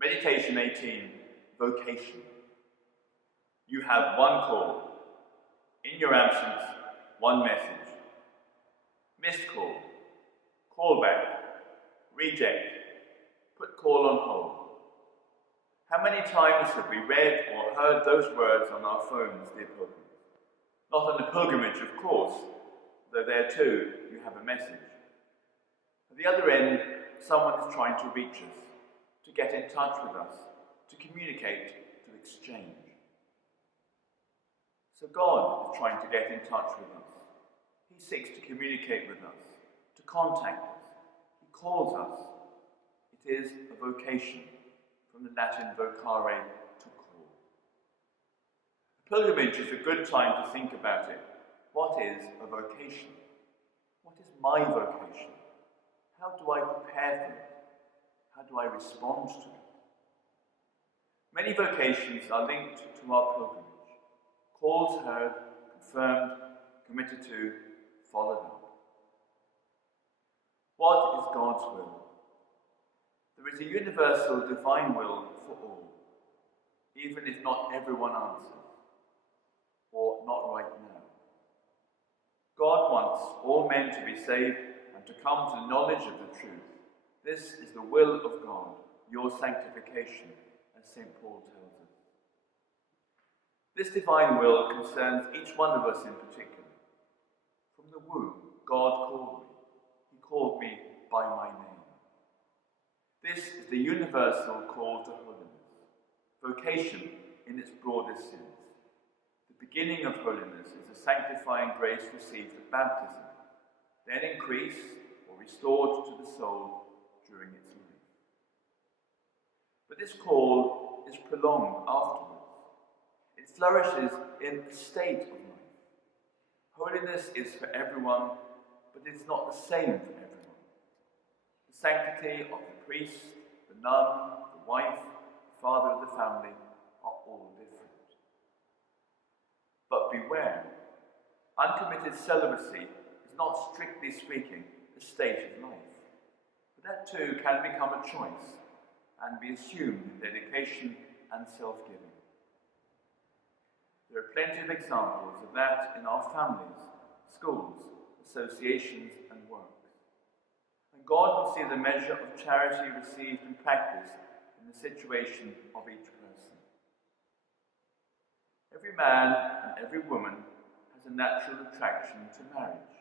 Meditation 18, Vocation. You have one call. In your absence, one message. Missed call. Call back. Reject. Put call on hold. How many times have we read or heard those words on our phones, dear pilgrims? Not on the pilgrimage, of course, though there too you have a message. At the other end, someone is trying to reach us, to get in touch with us, to communicate, to exchange. So God is trying to get in touch with us. He seeks to communicate with us, to contact us. He calls us. It is a vocation, from the Latin vocare, to call. A pilgrimage is a good time to think about it. What is a vocation? What is my vocation? How do I prepare for it? How do I respond to it? Many vocations are linked to our pilgrimage. Calls heard, confirmed, committed to, followed up. What is God's will? There is a universal divine will for all, even if not everyone answers, or not right now. God wants all men to be saved and to come to the knowledge of the truth. This is the will of God, your sanctification, as St. Paul tells us. This divine will concerns each one of us in particular. From the womb, God called me. He called me by my name. This is the universal call to holiness, vocation in its broadest sense. The beginning of holiness is a sanctifying grace received at baptism, then increased or restored to the soul during its life. But this call is prolonged afterwards. It flourishes in a state of life. Holiness is for everyone, but it's not the same for everyone. The sanctity of the priest, the nun, the wife, the father of the family are all different. But beware, uncommitted celibacy is not, strictly speaking, a state of life. But that too can become a choice and be assumed in dedication and self-giving. There are plenty of examples of that in our families, schools, associations and work. And God will see the measure of charity received and practiced in the situation of each person. Every man and every woman has a natural attraction to marriage.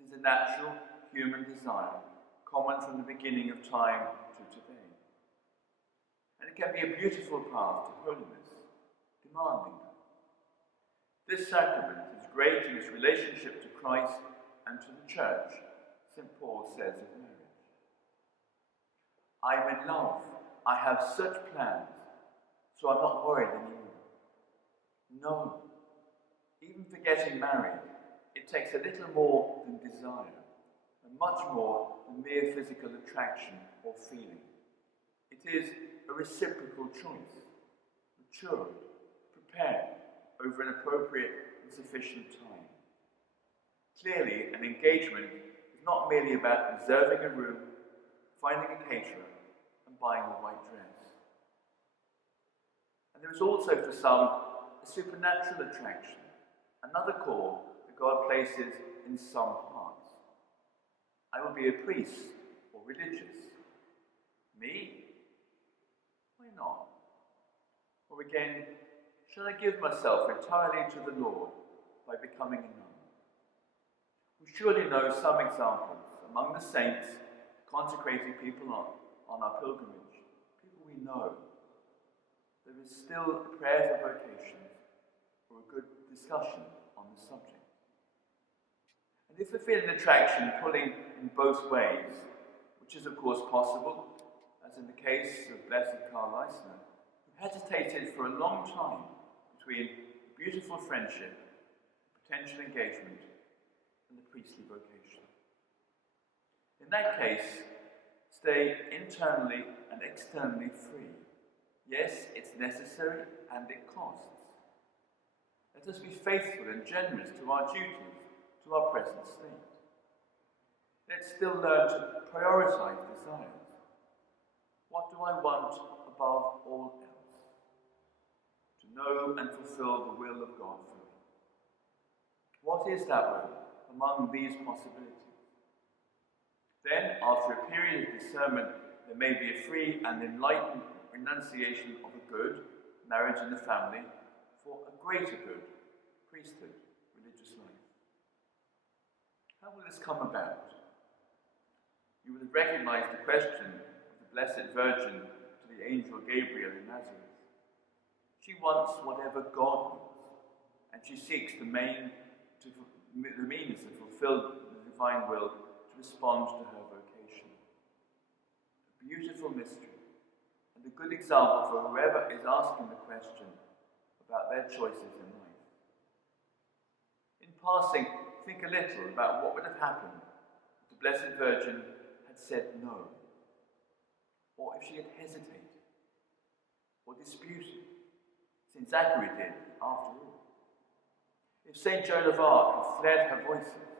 It is a natural human desire, common from the beginning of time to today. And it can be a beautiful path to holiness, demanding that. This sacrament is great in its relationship to Christ and to the Church, St. Paul says of marriage. I'm in love. I have such plans, so I'm not worried anymore. No. Even for getting married, it takes a little more than desire, and much more than mere physical attraction or feeling. It is a reciprocal choice, matured, prepared, over an appropriate and sufficient time. Clearly, an engagement is not merely about reserving a room, finding a caterer, and buying the right dress. And there is also for some a supernatural attraction, another call that God places in some hearts. I will be a priest or religious. Me? Why not? Or again, shall I give myself entirely to the Lord by becoming a nun? We surely know some examples among the saints, consecrated people on our pilgrimage, people we know. There is still a prayer for vocation or a good discussion on the subject. And if we feel an attraction pulling in both ways, which is of course possible, as in the case of Blessed Karl Leisner, who hesitated for a long time between beautiful friendship, potential engagement, and the priestly vocation. In that case, stay internally and externally free. Yes, it's necessary and it costs. Let us be faithful and generous to our duties, to our present state. Let's still learn to prioritize desires. What do I want above all else? To know and fulfill the will of God for me. What is that will among these possibilities? Then, after a period of discernment, there may be a free and enlightened renunciation of a good, marriage and the family, for a greater good, priesthood, religious life. How will this come about? You will have recognized the question of the Blessed Virgin to the angel Gabriel in Nazareth. She wants whatever God wants, and she seeks the means to fulfill the divine will to respond to her vocation. A beautiful mystery, and a good example for whoever is asking the question about their choices in life. In passing, think a little about what would have happened if the Blessed Virgin had said no, or if she had hesitated, or disputed, since Zachary did, after all. If St. Joan of Arc had fled her voices,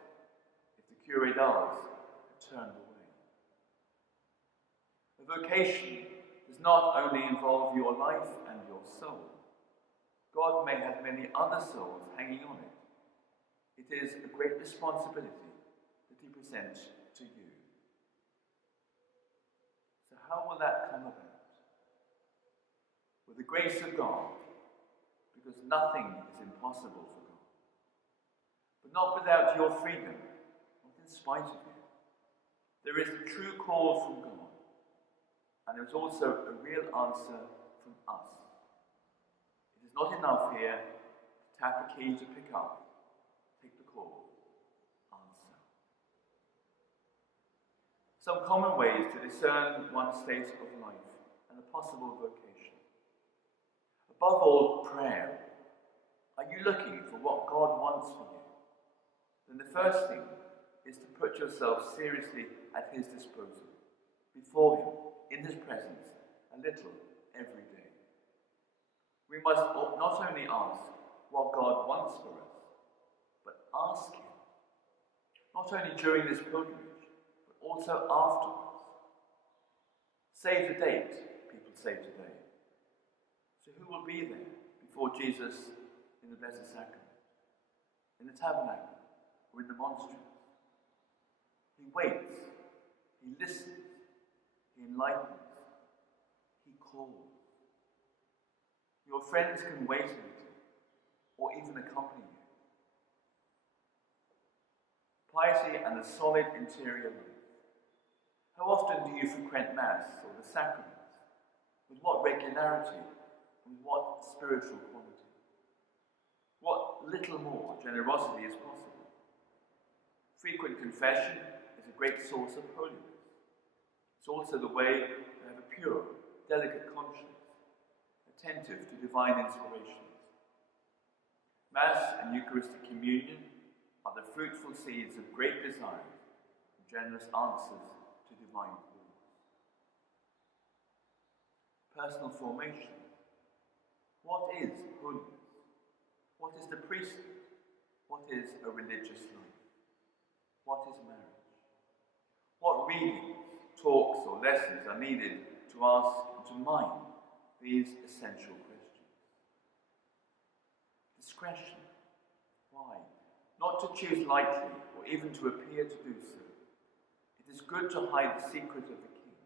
if the curé d'Ars had turned away. A vocation does not only involve your life and your soul. God may have many other souls hanging on it. It is a great responsibility that he presents to you. So how will that come about? With the grace of God, because nothing is impossible for God. But not without your freedom, not in spite of you. There is a true call from God, and there is also a real answer from us. It is not enough here to tap a key to pick up, take the call, answer. Some common ways to discern one's state of life and a possible vocation. Above all, prayer. Are you looking for what God wants for you? Then the first thing is to put yourself seriously at his disposal, before him, in his presence, a little every day. We must not only ask what God wants for us, but ask him, not only during this pilgrimage, but also afterwards. Save the date, people say today. So who will be there before Jesus in the Blessed Sacrament, in the tabernacle, or in the monastery? He waits, he listens, he enlightens, he calls. Your friends can wait a little, or even accompany you. Piety and a solid interior life. How often do you frequent Mass or the sacraments? With what regularity? And what spiritual quality? What little more generosity is possible? Frequent confession is a great source of holiness. It's also the way to have a pure, delicate conscience, attentive to divine inspirations. Mass and Eucharistic communion are the fruitful seeds of great desire and generous answers to divine calls. Personal formation. What is holiness? What is the priesthood? What is a religious life? What is marriage? What readings, talks, or lessons are needed to ask and to mind these essential questions? Discretion. Why? Not to choose lightly or even to appear to do so. It is good to hide the secret of the king.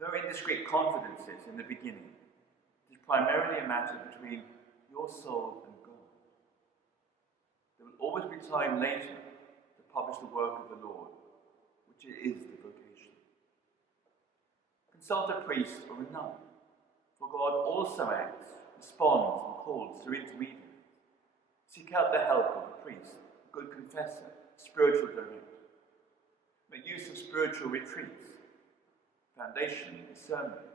No indiscreet confidences in the beginning. It is primarily a matter between your soul and God. There will always be time later to publish the work of the Lord, which is the vocation. Consult a priest or a nun, for God also acts, responds, and calls through intermediaries. Seek out the help of a priest, a good confessor, spiritual director. Make use of spiritual retreats, foundation and discernment retreats.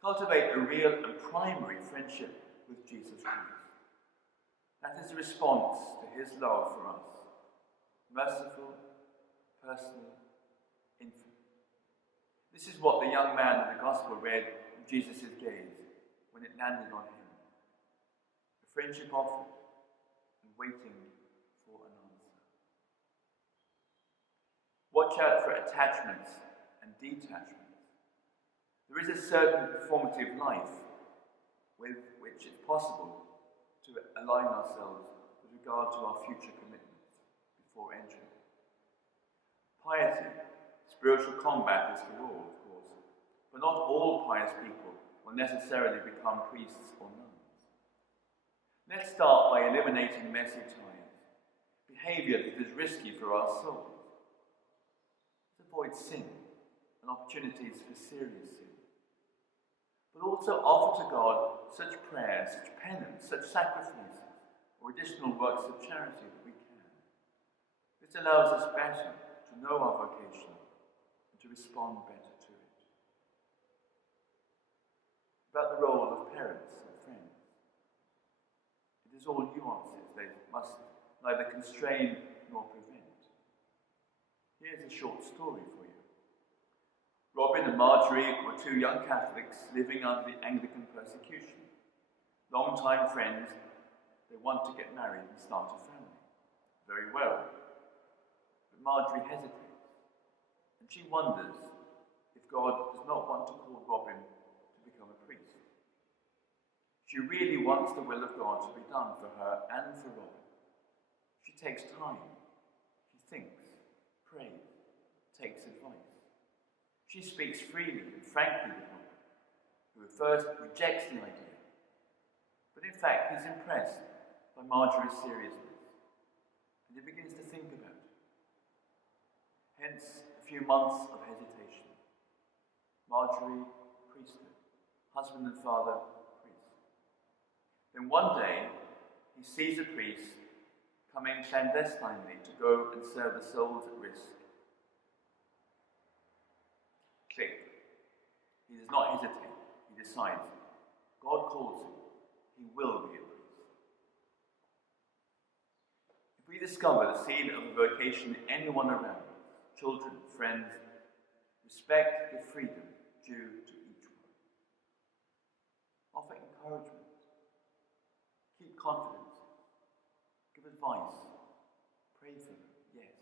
Cultivate a real and primary friendship with Jesus Christ. That is a response to his love for us. Merciful, personal, infinite. This is what the young man in the Gospel read in Jesus' gaze when it landed on him. A friendship offered and waiting for an answer. Watch out for attachments and and detachment. There is a certain formative life with which it's possible to align ourselves with regard to our future commitments before entering. Piety, spiritual combat is for all, of course, but not all pious people will necessarily become priests or nuns. Let's start by eliminating messy ties, behaviour that is risky for our souls. Let's avoid sin and opportunities for serious sin, but also offer to God such prayers, such penance, such sacrifices, or additional works of charity that we can. This allows us better to know our vocation and to respond better to it. About the role of parents and friends. It is all nuances, they must neither constrain nor prevent. Here's a short story for you. Robin and Marjorie were two young Catholics living under the Anglican persecution. Long-time friends, they want to get married and start a family. Very well. But Marjorie hesitates, and she wonders if God does not want to call Robin to become a priest. She really wants the will of God to be done for her and for Robin. She takes time. She thinks, prays, takes advice. She speaks freely and frankly with Robin, who at first rejects the idea. But in fact, he's impressed by Marjorie's seriousness, and he begins to think about it. Hence, a few months of hesitation. Marjorie, priesthood, husband and father, priest. Then one day, he sees a priest coming clandestinely to go and serve the souls at risk. Click. He does not hesitate. He decides. God calls him. He will be a priest. If we discover the seed of a vocation in anyone around us, children, friends, respect the freedom due to each one. Offer encouragement. Keep confidence. Give advice. Pray for them, yes.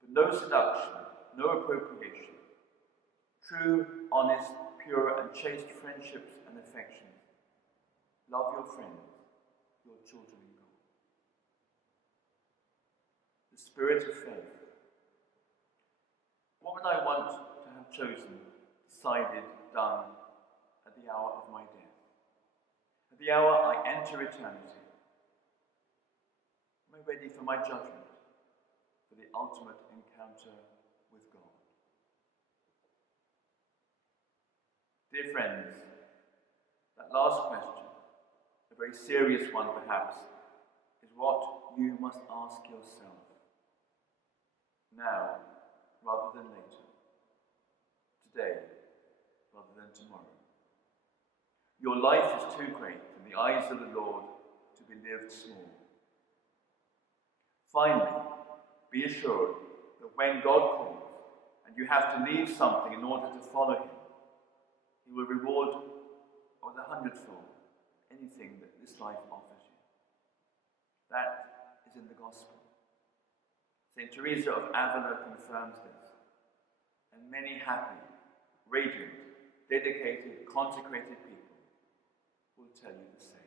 But no seduction, no appropriation. True, honest, pure, and chaste friendships and affections. Love your friends, your children in God. The spirit of faith. What would I want to have chosen, decided, done at the hour of my death? At the hour I enter eternity? Am I ready for my judgment, for the ultimate encounter with God? Dear friends, that last question, a very serious one perhaps, is what you must ask yourself. Now, rather than later. Today, rather than tomorrow. Your life is too great in the eyes of the Lord to be lived small. Finally, be assured that when God calls, and you have to leave something in order to follow him, he will reward with 100-fold anything that this life offers you. That is in the Gospel. St. Teresa of Avila confirms this, and many happy, radiant, dedicated, consecrated people will tell you the same.